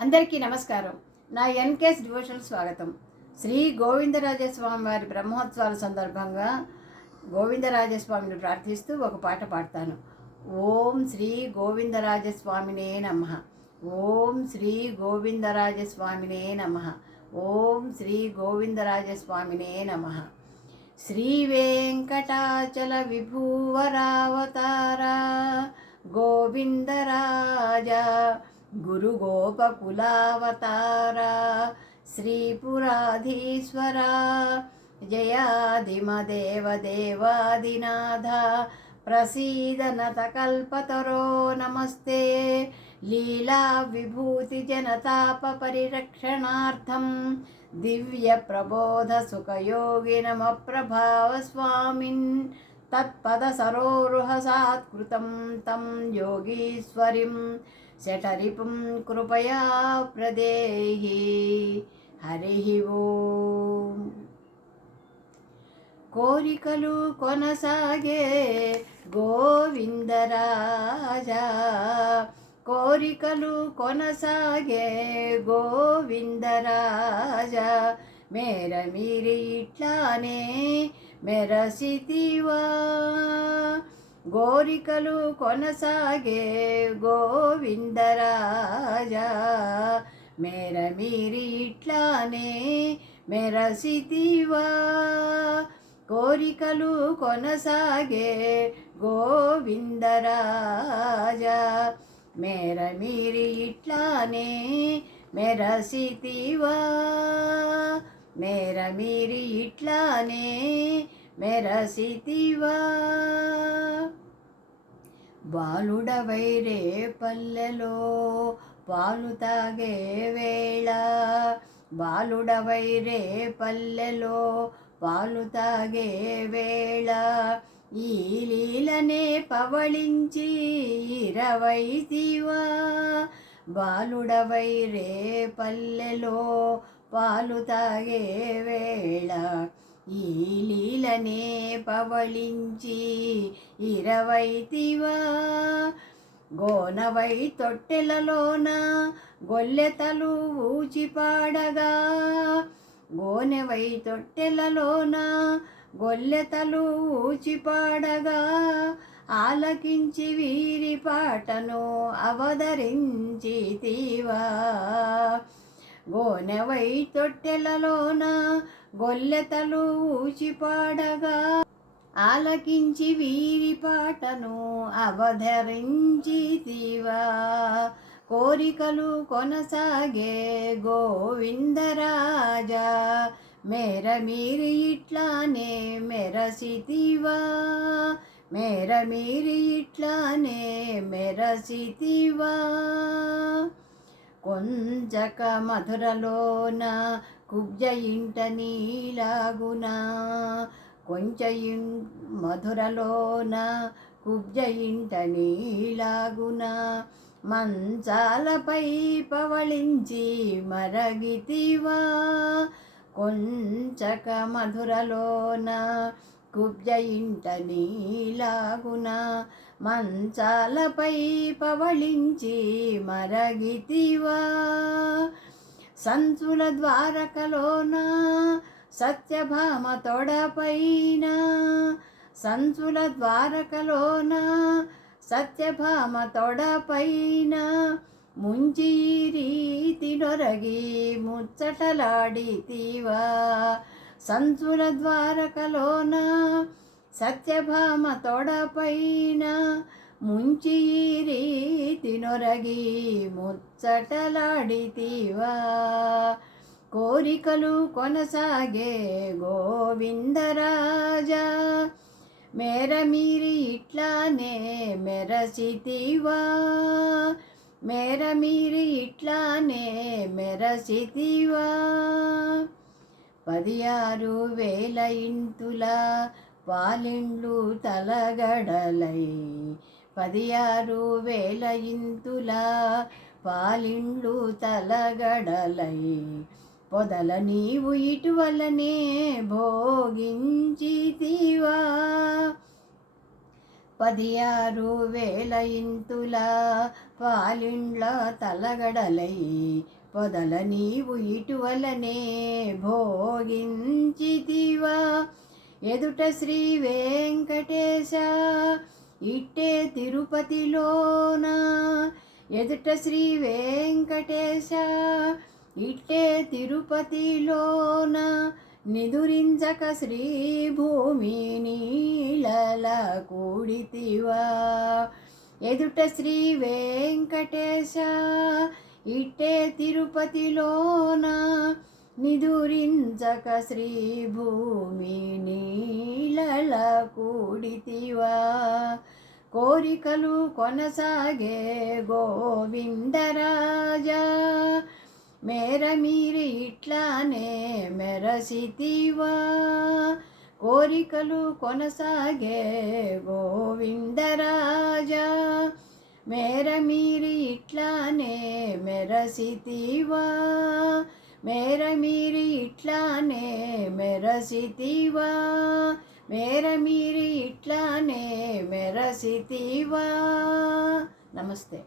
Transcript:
అందరికీ నమస్కారం. నా ఎన్కేఎస్ డివోషనల్ స్వాగతం. శ్రీ గోవిందరాజస్వామి వారి బ్రహ్మోత్సవాల సందర్భంగా గోవిందరాజస్వామిని ప్రార్థిస్తూ ఒక పాట పాడతాను. ఓం శ్రీ గోవిందరాజస్వామినే నమః. ఓం శ్రీ గోవిందరాజస్వామినే నమః. ఓం శ్రీ గోవిందరాజస్వామినే నమః. శ్రీ వెంకటాచల విభూవరావతారా గోవిందరాజా గురుగోపకులావతారా శ్రీపురాధీశ్వరా జయాదిమదేవదేవాదినాథ ప్రసీదనత కల్పతరో నమస్తే లీలా విభూతి జనతాప పరిరక్షణార్థం దివ్య ప్రబోధ సుఖయోగినమ ప్రభావ స్వామిన్ తత్పద సరోరుహసాత్కృతం తం యోగీశ్వరిం శఠరిపుం కృపయా ప్రదేహి. హరి ఓం. కోరికలు కొనసాగే గోవిందరాజా, కోరికలు కొనసాగే గోవిందరాజా, మేర మీరి ఇట్లానే మెరసితివా. కోరికలు కొనసాగే గోవిందరాజా, మేర మీరి ఇట్లానే మెరసితివా. కోరికలు కొనసాగే గోవిందరాజా, మేర మీరి ఇట్లానే మెరసితివా. మేర మీరి ఇట్లానే మెరసితివా. బాలుడవైరే పల్లెలో పాలు తాగే వేళ, బాలుడవైరే పల్లెలో పాలు తాగే వేళ, ఈ లీలనే పవళించి ఇరవైతివా. బాలుడవైరే పల్లెలో పాలు తాగే వేళ, ఈ లీలనే పవళించి ఇరవైతివా. గోనవై తొట్టెలలోన గొల్లెతలు ఊచిపాడగా, గోనెవై తొట్టెలలోన గొల్లెతలు ఊచిపాడగా, ఆలకించి వీరి పాటను అవతరించితివా. గోనెవై తొట్టెలలోన గొల్లెతలు ఊచిపాడగా, ఆలకించి వీరి పాటను అవతరించితివా. కోరికలు కొనసాగే గోవిందరాజా, మేర మీరి ఇట్లానే మెరసితివా. మేర మీరి ఇట్లానే మెరసితివా. కొంచక మధురలోన కుబ్జ ఇంట నీలాగునా, కొంచెం మధురలోన కుబ్జ ఇంట నీలాగునా, మంచాలపై పవళించి మరగితివా. కొంచక మధురలోన కుబ్జ ఇంట నీలాగునా, మంచాలపై పవళించి మరగితివా. సంచుల ద్వారకలోన సత్యభామ తొడపైన, సంచుల ద్వారకలోన సత్యభామ తొడపైన, ముంచి రీతి నొరగి ముచ్చటలాడితివా. సంచుల ద్వారకలోన సత్యభామ తొడపైన, ముంచి రీతి నొరగి ముచ్చటలాడితివా. కోరికలు కొనసాగే గోవిందరాజా, మేర మీరి ఇట్లానే మెరసితివా. మేర మీరి ఇట్లానే మెరసితివా. 16,000 ఇంతుల పాలిండ్లు తలగడలై, 16,000 ఇంతుల పాలిండ్లు తలగడలై, పొదల నీవు ఇటువలనే భోగించితివా. 16,000 ఇంతుల పాలిండ్ల తలగడలై పొదల నీవు ఇటువలనే భోగించితివా. ఎదుట శ్రీ వెంకటేశ ఇట్టే తిరుపతిలోన, ఎదుట శ్రీ వెంకటేశ ఇట్టే తిరుపతిలోన, నిదురించక శ్రీ భూమి నీలల కూడితివా. ఎదుట శ్రీ వెంకటేశ ఇట్టే తిరుపతిలోన, నిదురించక శ్రీ భూమి నీలల కూడితివా. కోరికలు కొనసాగే గోవిందరాజా, మేర మీరి ఇట్లానే మెరసితివా. కోరికలు కొనసాగే గోవిందరాజా, మేర మీరి ఇట్లానే మెరసితివా. మేర మీరి ఇట్లానే మెరసితివా. మేర మీరి ఇట్లానే మెరసితివా. నమస్తే.